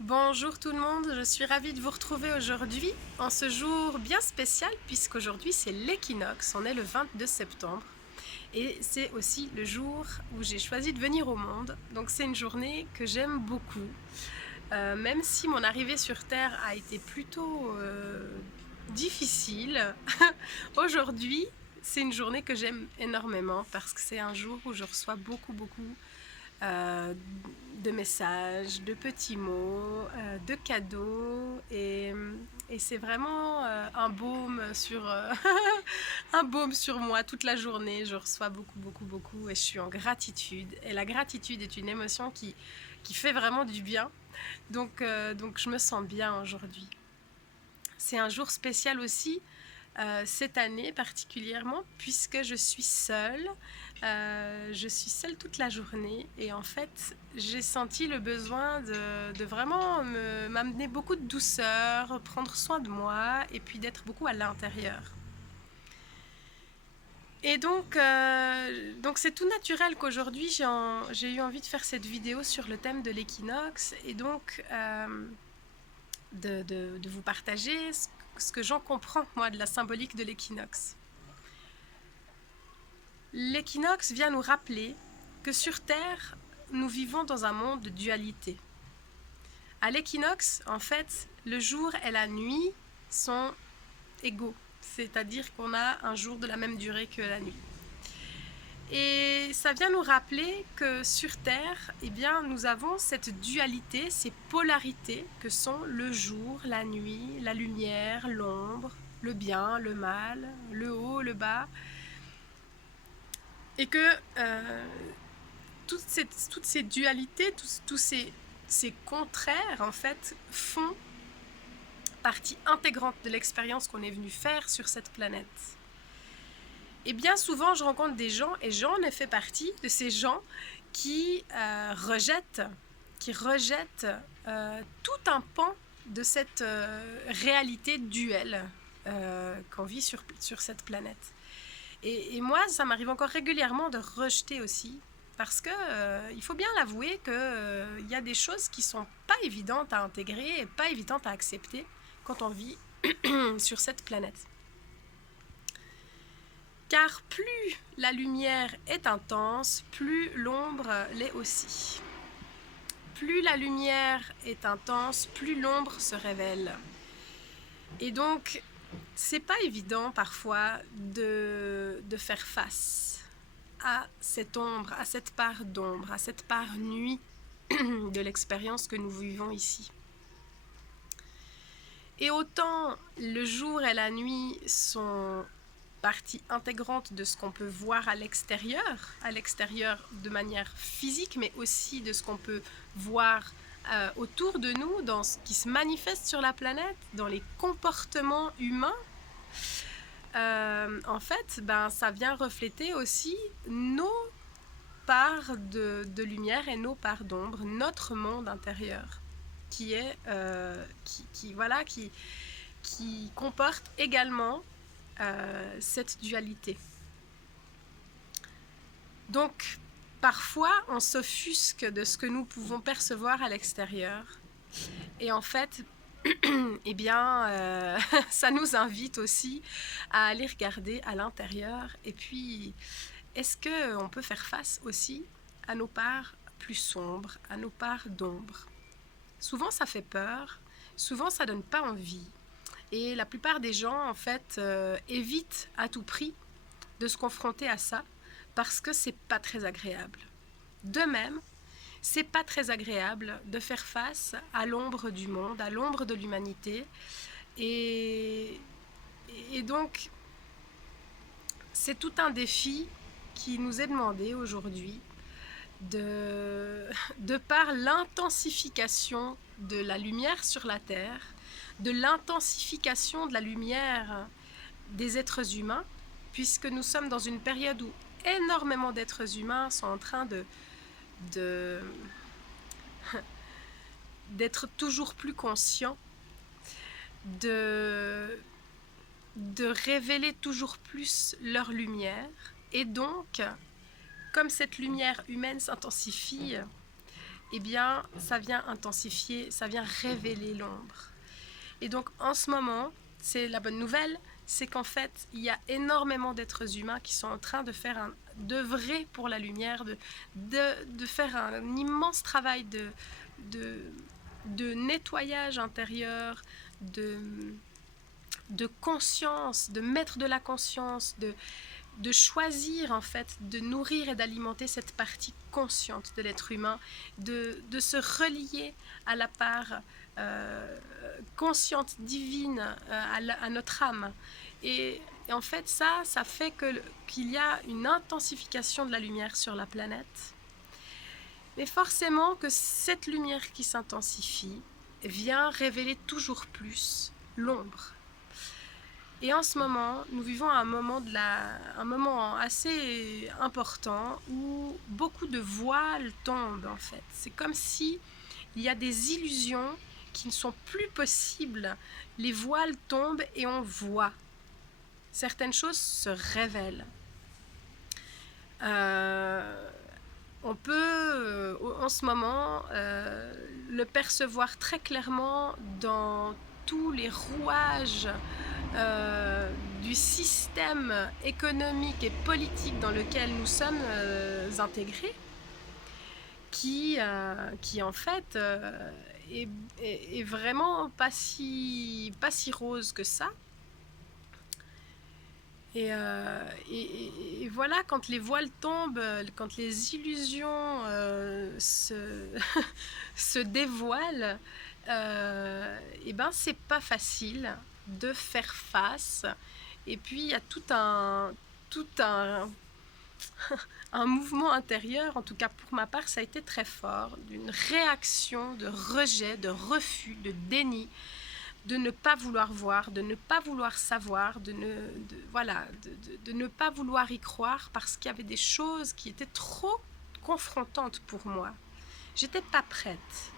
Bonjour tout le monde, je suis ravie de vous retrouver aujourd'hui en ce jour bien spécial puisqu'aujourd'hui c'est l'équinoxe, on est le 22 septembre et c'est aussi le jour où j'ai choisi de venir au monde, donc c'est une journée que j'aime beaucoup. Même si mon arrivée sur Terre a été plutôt difficile, aujourd'hui c'est une journée que j'aime énormément parce que c'est un jour où je reçois beaucoup euh, de messages, de petits mots, de cadeaux et c'est vraiment un baume sur un baume sur moi toute la journée. Je reçois beaucoup et je suis en gratitude et la gratitude est une émotion qui fait vraiment du bien. Donc je me sens bien aujourd'hui. C'est un jour spécial aussi cette année particulièrement puisque je suis seule. Je suis seule toute la journée et en fait j'ai senti le besoin de vraiment m'amener beaucoup de douceur, prendre soin de moi et puis d'être beaucoup à l'intérieur. Et donc c'est tout naturel qu'aujourd'hui j'ai eu envie de faire cette vidéo sur le thème de l'équinoxe et donc de vous partager ce que j'en comprends moi de la symbolique de l'équinoxe. L'équinoxe vient nous rappeler que sur Terre, nous vivons dans un monde de dualité. À l'équinoxe, en fait, le jour et la nuit sont égaux, c'est-à-dire qu'on a un jour de la même durée que la nuit. Et ça vient nous rappeler que sur Terre, eh bien, nous avons cette dualité, ces polarités que sont le jour, la nuit, la lumière, l'ombre, le bien, le mal, le haut, le bas. Et que toutes ces dualités, tous ces contraires, en fait, font partie intégrante de l'expérience qu'on est venu faire sur cette planète. Et bien souvent, je rencontre des gens, et j'en ai fait partie, de ces gens qui rejettent tout un pan de cette réalité duelle qu'on vit sur cette planète. Et moi, ça m'arrive encore régulièrement de rejeter aussi, parce que il faut bien l'avouer que y a des choses qui sont pas évidentes à intégrer et pas évidentes à accepter quand on vit sur cette planète. Car plus la lumière est intense, plus l'ombre l'est aussi. Plus la lumière est intense, plus l'ombre se révèle. Et donc, c'est pas évident parfois de faire face à cette ombre, à cette part d'ombre, à cette part nuit de l'expérience que nous vivons ici. Et autant le jour et la nuit sont partie intégrante de ce qu'on peut voir à l'extérieur de manière physique, mais aussi de ce qu'on peut voir autour de nous, dans ce qui se manifeste sur la planète, dans les comportements humains. En fait, ça vient refléter aussi nos parts de lumière et nos parts d'ombre, notre monde intérieur, qui est qui comporte également cette dualité. Donc, parfois, on s'offusque de ce que nous pouvons percevoir à l'extérieur. Et en fait, eh bien, ça nous invite aussi à aller regarder à l'intérieur. Et puis, est-ce qu'on peut faire face aussi à nos parts plus sombres, à nos parts d'ombre? Souvent, ça fait peur. Souvent, ça donne pas envie. Et la plupart des gens, en fait, évitent à tout prix de se confronter à ça parce que c'est pas très agréable. De même, c'est pas très agréable de faire face à l'ombre du monde, à l'ombre de l'humanité. Et, et donc, c'est tout un défi qui nous est demandé aujourd'hui de par l'intensification de la lumière sur la Terre, de l'intensification de la lumière des êtres humains, puisque nous sommes dans une période où énormément d'êtres humains sont en train d'être toujours plus conscients, de révéler toujours plus leur lumière. Et donc, comme cette lumière humaine s'intensifie, eh bien, ça vient intensifier, ça vient révéler l'ombre. Et donc, en ce moment, c'est la bonne nouvelle, c'est qu'en fait, il y a énormément d'êtres humains qui sont en train d'œuvrer pour la lumière, de faire un immense travail de nettoyage intérieur, de conscience, de mettre de la conscience, de choisir en fait, de nourrir et d'alimenter cette partie consciente de l'être humain, de se relier à la part consciente, divine, à notre âme. Et en fait, ça fait qu'il y a une intensification de la lumière sur la planète. Mais forcément que cette lumière qui s'intensifie vient révéler toujours plus l'ombre. Et en ce moment, nous vivons un moment assez important où beaucoup de voiles tombent en fait. C'est comme si il y a des illusions qui ne sont plus possibles. Les voiles tombent et on voit. Certaines choses se révèlent. On peut, en ce moment, le percevoir très clairement dans tous les rouages du système économique et politique dans lequel nous sommes intégrés, qui en fait est vraiment pas si rose que ça. Et voilà, quand les voiles tombent, quand les illusions se dévoilent, et ben c'est pas facile de faire face. Et puis il y a tout un un mouvement intérieur, en tout cas pour ma part, ça a été très fort, d'une réaction de rejet, de refus, de déni, de ne pas vouloir voir, de ne pas vouloir savoir, de ne pas vouloir y croire parce qu'il y avait des choses qui étaient trop confrontantes pour moi. J'étais pas prête.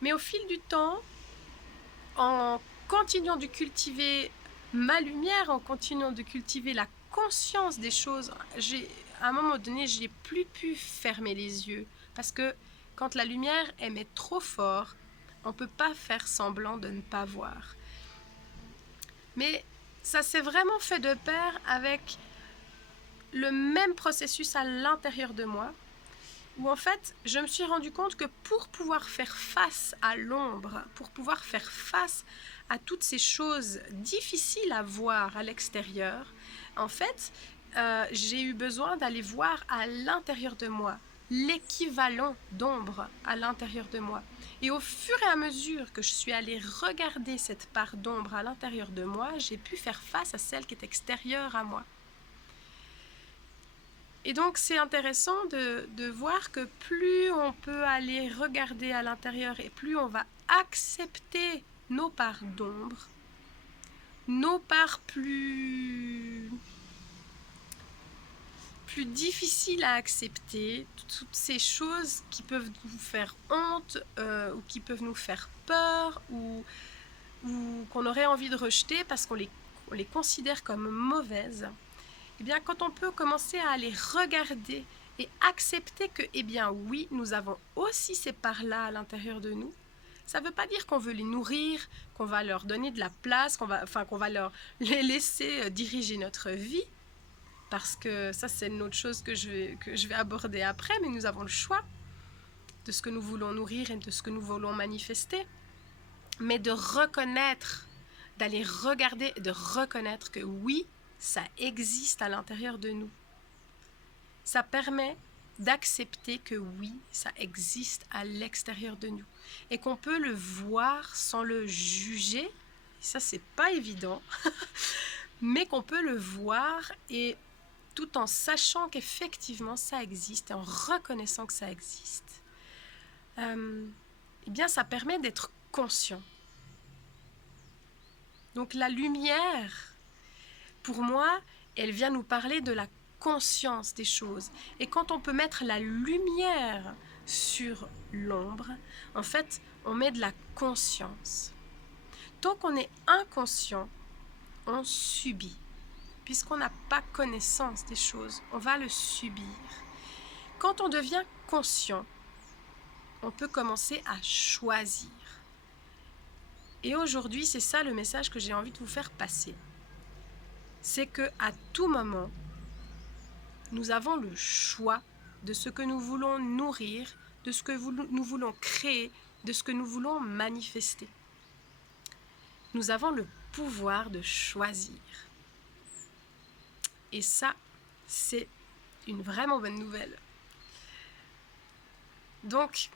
Mais au fil du temps, en continuant de cultiver ma lumière, en continuant de cultiver la conscience des choses, à un moment donné, je n'ai plus pu fermer les yeux. Parce que quand la lumière émet trop fort, on ne peut pas faire semblant de ne pas voir. Mais ça s'est vraiment fait de pair avec le même processus à l'intérieur de moi, où en fait, je me suis rendu compte que pour pouvoir faire face à l'ombre, pour pouvoir faire face à toutes ces choses difficiles à voir à l'extérieur, en fait, j'ai eu besoin d'aller voir à l'intérieur de moi, l'équivalent d'ombre à l'intérieur de moi. Et au fur et à mesure que je suis allée regarder cette part d'ombre à l'intérieur de moi, j'ai pu faire face à celle qui est extérieure à moi. Et donc c'est intéressant de voir que plus on peut aller regarder à l'intérieur et plus on va accepter nos parts d'ombre, nos parts plus difficiles à accepter, toutes ces choses qui peuvent nous faire honte ou qui peuvent nous faire peur ou qu'on aurait envie de rejeter parce qu'on les considère comme mauvaises. Eh bien, quand on peut commencer à les regarder et accepter que, eh bien oui, nous avons aussi ces parts-là à l'intérieur de nous, ça ne veut pas dire qu'on veut les nourrir, qu'on va leur donner de la place, qu'on va les laisser diriger notre vie, parce que ça, c'est une autre chose que je vais aborder après, mais nous avons le choix de ce que nous voulons nourrir et de ce que nous voulons manifester. Mais de reconnaître, d'aller regarder, de reconnaître que oui, ça existe à l'intérieur de nous. Ça permet d'accepter que oui, ça existe à l'extérieur de nous. Et qu'on peut le voir sans le juger. Et ça, c'est pas évident. Mais qu'on peut le voir et tout en sachant qu'effectivement ça existe et en reconnaissant que ça existe. Eh bien, ça permet d'être conscient. Donc la lumière, pour moi, elle vient nous parler de la conscience des choses. Et quand on peut mettre la lumière sur l'ombre, en fait, on met de la conscience. Tant qu'on est inconscient, on subit. Puisqu'on n'a pas connaissance des choses, on va le subir. Quand on devient conscient, on peut commencer à choisir. Et aujourd'hui, c'est ça le message que j'ai envie de vous faire passer. C'est qu'à tout moment, nous avons le choix de ce que nous voulons nourrir, de ce que nous voulons créer, de ce que nous voulons manifester. Nous avons le pouvoir de choisir. Et ça, c'est une vraiment bonne nouvelle. Donc,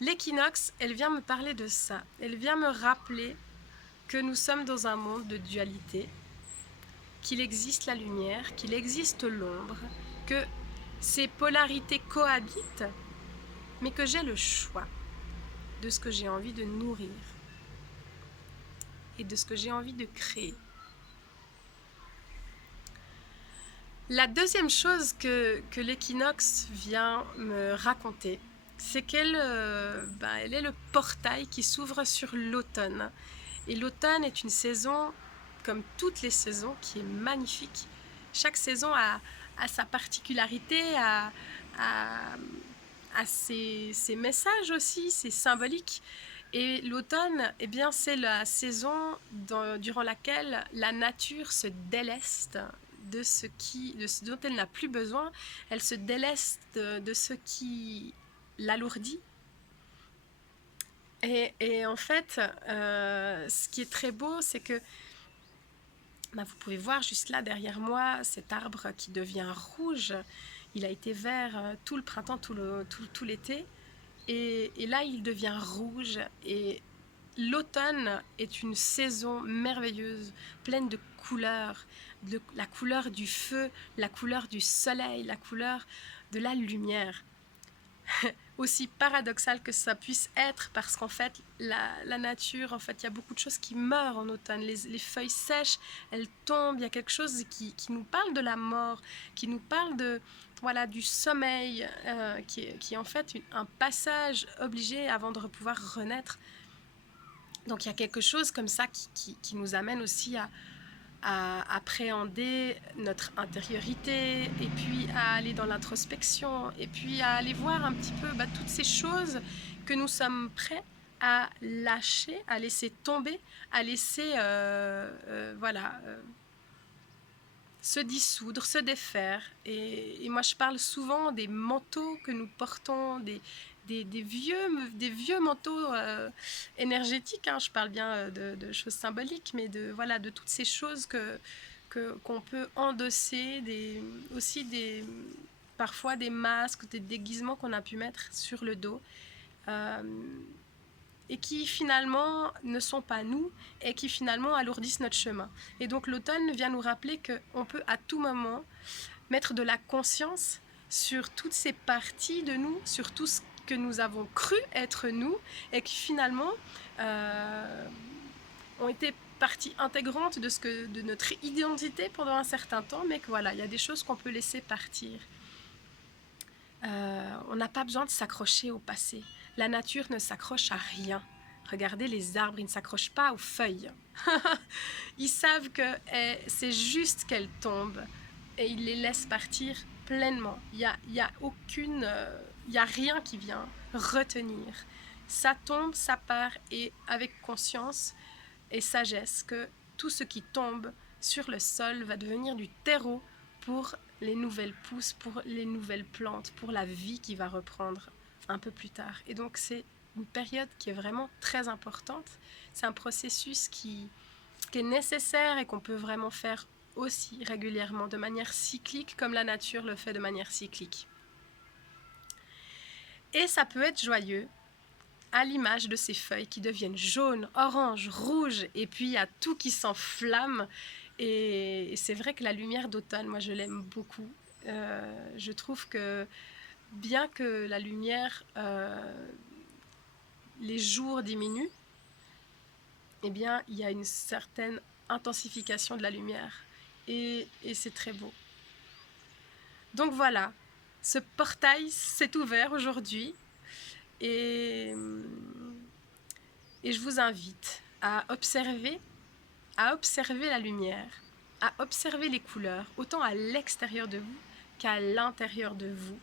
l'équinoxe, elle vient me parler de ça. Elle vient me rappeler que nous sommes dans un monde de dualité, qu'il existe la lumière, qu'il existe l'ombre, que ces polarités cohabitent, mais que j'ai le choix de ce que j'ai envie de nourrir et de ce que j'ai envie de créer. La deuxième chose que l'équinoxe vient me raconter, c'est qu'elle elle est le portail qui s'ouvre sur l'automne. Et l'automne est une saison, comme toutes les saisons, qui est magnifique. Chaque saison a sa particularité, a ses messages aussi, c'est symbolique. Et l'automne, eh bien, c'est la saison durant laquelle la nature se déleste de ce dont elle n'a plus besoin. Elle se déleste de ce qui l'alourdit. Et en fait, ce qui est très beau, c'est que vous pouvez voir juste là derrière moi cet arbre qui devient rouge. Il a été vert tout le printemps, tout l'été. Et là, il devient rouge. Et l'automne est une saison merveilleuse, pleine de couleurs. La couleur du feu, la couleur du soleil, la couleur de la lumière. Aussi paradoxal que ça puisse être, parce qu'en fait, la nature, en fait, il y a beaucoup de choses qui meurent en automne. Les feuilles sèchent, elles tombent. Il y a quelque chose qui nous parle de la mort, qui nous parle du sommeil, qui est en fait un passage obligé avant de pouvoir renaître. Donc il y a quelque chose comme ça qui nous amène aussi à appréhender notre intériorité, et puis à aller dans l'introspection, et puis à aller voir un petit peu toutes ces choses que nous sommes prêts à lâcher, à laisser tomber, à laisser se dissoudre, se défaire. Et moi je parle souvent des manteaux que nous portons, des vieux manteaux énergétiques, je parle bien de choses symboliques, mais de toutes ces choses qu'on peut endosser, parfois des masques, des déguisements qu'on a pu mettre sur le dos, et qui finalement ne sont pas nous, et qui finalement alourdissent notre chemin. Et donc l'automne vient nous rappeler qu'on peut à tout moment mettre de la conscience sur toutes ces parties de nous, sur tout ce que nous avons cru être nous, et qui finalement ont été partie intégrante de notre identité pendant un certain temps, mais que il y a des choses qu'on peut laisser partir. On n'a pas besoin de s'accrocher au passé. La nature ne s'accroche à rien. Regardez les arbres, ils ne s'accrochent pas aux feuilles. Ils savent que c'est juste qu'elles tombent, et ils les laissent partir pleinement. Il y a rien qui vient retenir. Ça tombe, ça part, et avec conscience et sagesse que tout ce qui tombe sur le sol va devenir du terreau pour les nouvelles pousses, pour les nouvelles plantes, pour la vie qui va reprendre un peu plus tard. Et donc c'est une période qui est vraiment très importante. C'est un processus qui est nécessaire et qu'on peut vraiment faire aussi régulièrement, de manière cyclique, comme la nature le fait de manière cyclique. Et ça peut être joyeux, à l'image de ces feuilles qui deviennent jaunes, oranges, rouges, et puis il y a tout qui s'enflamme. Et c'est vrai que la lumière d'automne, moi je l'aime beaucoup. Je trouve que bien que la lumière, les jours diminuent, eh bien il y a une certaine intensification de la lumière. Et c'est très beau. Donc voilà, ce portail s'est ouvert aujourd'hui. Et je vous invite à observer la lumière, à observer les couleurs, autant à l'extérieur de vous qu'à l'intérieur de vous,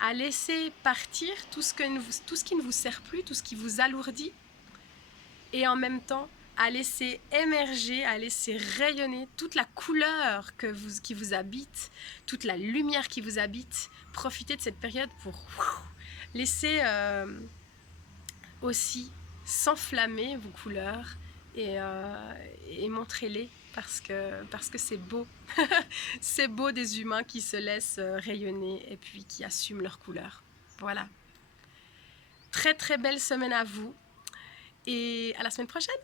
à laisser partir tout ce qui ne vous sert plus, tout ce qui vous alourdit, et en même temps à laisser émerger, à laisser rayonner toute la couleur qui vous habite, toute la lumière qui vous habite. Profitez de cette période pour laisser aussi s'enflammer vos couleurs et montrez-les parce que c'est beau. C'est beau des humains qui se laissent rayonner et puis qui assument leurs couleurs. Voilà. Très très belle semaine à vous et à la semaine prochaine.